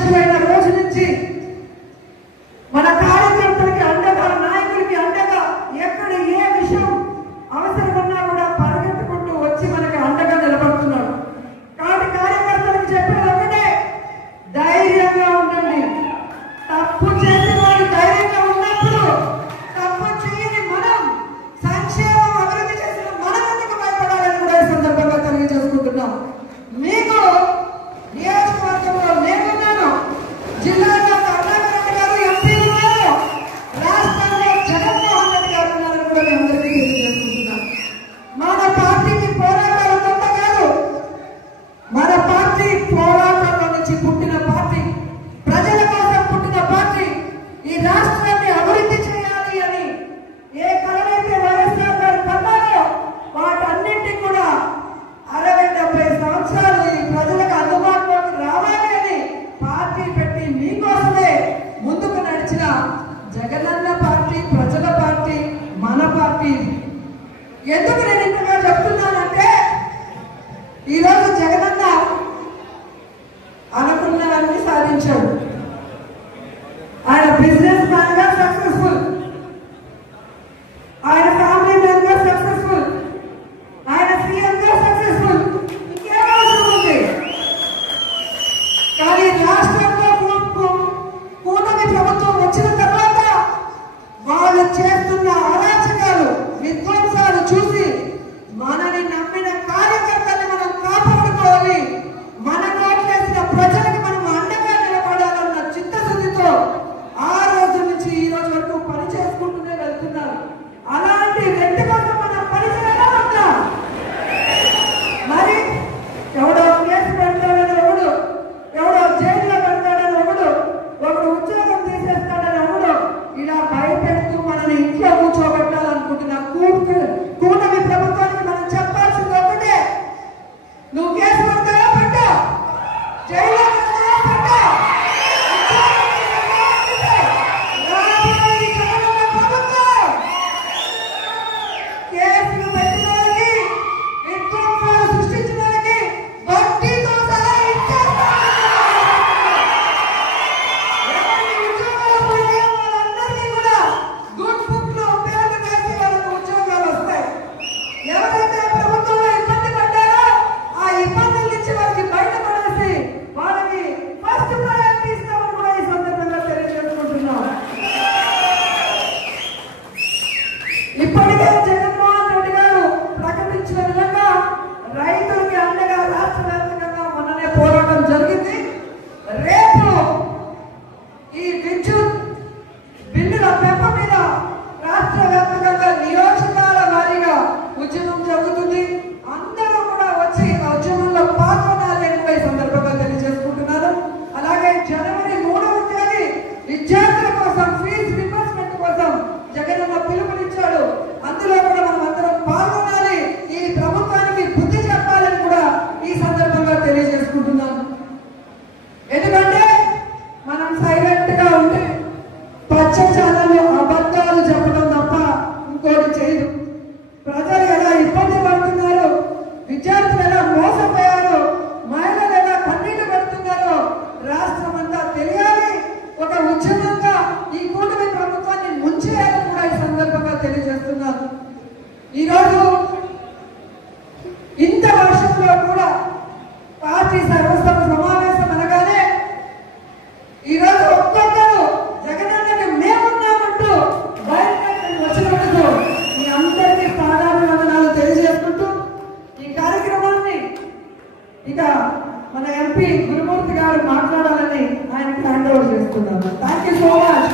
అధ్యక్షులైన రోజు నుంచి మన కార్యకర్తలకి అండగా, నాయకులకి అండగా, ఎక్కడ ఏ విషయం అవసరమన్నా కూడా పరిగెత్తుకుంటూ వచ్చి మనకి అండగా నిలబడుతున్నాడు. కాబట్టి కార్యకర్తలకు చెప్పేది ఒకటే, ధైర్యంగా ఉండండి. తప్పు చేసిన వాడు ధైర్యంగా ఉన్నప్పుడు తప్పు చేయని మనం, సంక్షేమం అభివృద్ధి చేసిన మనం ఎందుకు భయపడాలని కూడా ఈ సందర్భంగా తెలియజేసుకుంటున్నాం. మీకు నియోజకవర్గంలో నేనున్నాను, జిల్లాలో కరుణాకర్ రెడ్డి గారు ఎంపీ ఉన్నారు, రాష్ట్రంలో జగన్మోహన్ రెడ్డి గారు ఉన్నారని కూడా మేము అందరికీ తెలియజేసుకుంటున్నాం. మన పార్టీకి పోరాటాల తప్ప కాదు, మన పార్టీ పోరాటంలో నుంచి పుట్టిన పార్టీ, ప్రజల కోసం పుట్టిన పార్టీ. ఈ రాష్ట్రాన్ని అభివృద్ధి చేయాలి అని ఏ కలనైతే వైఎస్ఆర్ గారు కన్నారో వాటన్నింటినీ కూడా 60-70 సంవత్సరాలు ఈ ప్రజలకు అందుబాటులోకి రావాలి అని పార్టీ పెట్టి మీకోసమే ముందుకు నడిచిన జగనన్న పార్టీ, ప్రజల పార్టీ, మన పార్టీ. ఎందుకు నేను ఇంతగా చెప్తున్నానంటే, ఈరోజు జగనన్న అనుకున్నవన్నీ సాధించాడు. ఆయన బిజినెస్ మ్యాన్ గా సక్సెస్ఫుల్, ఆయన ఫ్యామిలీ మ్యాన్ గా సక్సెస్ఫుల్, ఆయన సీఎం గా సక్సెస్ఫుల్. ఇంకేం అవసరం ఉంది? కానీ రాష్ట్రంలో కూటమి ప్రభుత్వం వచ్చిన తర్వాత వాళ్ళు చేస్తున్న అరాచకాలు, విధ్వంసాలు చూసి మనని నమ్మిన కార్యకర్తల్ని మనం కాపాడుకోవాలి, మన కోట్లేసిన ప్రజలకు మనం అండగా నిలబడాలన్న చిత్తశుద్ధితో ఆ రోజు నుంచి ఈ రోజు వరకు పని చేసుకుంటూనే వెళ్తున్నారు. అలాంటి వ్యక్తి కోసం మనం పనిచేయాలా వద్దా? మరి ఎవడో కేసు పెడతాడని ఒకడు, ఎవడో జైల్లో పెడతాడని ఒకడు ఉద్యోగం తీసేస్తాడని ఒకడు ఇలా భయపెడుతూ మనని ఇంట్లో కూర్చోబెట్టాలనుకుంటున్న కూటమి ప్రభుత్వానికి మనం చెప్పాల్సింది ఒకటే, నువ్వు కేసు పెడతావా పెట్టా, జైల్లో పెట్టా, కేసులు పెట్టిన వాళ్ళకి, విధ్వంసాలు సృష్టించిన వాళ్ళకి వడ్డీతో సహా ఇచ్చేస్తాం. ఎవరి ఉద్యోగాలు పోయినా వాళ్ళందరికీ కూడా గుడ్ బుక్ లో పేర్లు వేసి వాళ్ళకు ఉద్యోగాలు వస్తాయి. ఎవరైతే ప్రభుత్వంలో ఇబ్బంది పడ్డారో ఆ ఇబ్బందుల నుంచి వాళ్ళకి బయటపడేసి వాళ్ళకి ఫస్ట్ ప్రయారిటీ ఇస్తామని కూడా ఈ సందర్భంగా తెలియజేసుకుంటున్నాం. ఇప్పటికే జగన్మోహన్ రెడ్డి గారు ప్రకటించిన విధంగా రైతులకి అండగా రాష్ట్ర వ్యాప్తంగా మొన్ననే పోరాటం జరిగింది. రేపు ఈ విద్యుత్ బిల్లుల పెంపు మీద రాష్ట్ర వ్యాప్తంగా నియోజకాల వారీగా ఉద్యమం జరుగుతుంది. అందరూ కూడా వచ్చి ఆ ఉద్యమంలో పాల్గొనాలని కూడా ఈ సందర్భంగా తెలియజేసుకుంటున్నారు. అలాగే జనవరి 3వ తేదీ విద్యార్థుల కోసం ఫీజు రియంబర్స్మెంట్ కోసం జగనన్న పిలుపునిచ్చాడు. అందులో కూడా మనం అందరం పాల్గొనాలి, ఈ ప్రభుత్వానికి బుద్ధి చెప్పాలని కూడా ఈ సందర్భంగా తెలియజేసుకుంటున్నాను. ఎందుకంటే మనం సైలెంట్ గా ఉంటే పచ్చ ఛానల్లో అబద్ధాలు చెప్పడం తప్ప ఇంకోటి చేయదు. ప్రజలు ఎలా ఇబ్బంది పడుతున్నారు, విద్యార్థులు ఎలా మోసపోయారు, మహిళలు ఎలా కన్నీళ్లు పెడుతున్నారో రాష్ట్రం అంతా తెలియాలి. ఒక ఉద్యమంగా ఈ కూటమి ప్రభుత్వాన్ని ముంచేయాలని కూడా ఈ సందర్భంగా తెలియజేస్తున్నారు. ఈరోజు ఇంత వర్షంలో కూడా పార్టీ సర్వసభ సమావేశం అనగానే ఈరోజు ఒక్కొక్కరు జగనన్నకి మేమున్నామంటూ బయటకు వచ్చినందుకు మీ అందరికీ పాదాభివందనాలు తెలియజేసుకుంటూ ఈ కార్యక్రమాన్ని ఇక మన ఎంపీ గురుమూర్తి గారు మాట్లాడాలని ఆయనకి హ్యాండ్ ఓవర్ చేస్తున్నాను. Thank you so much.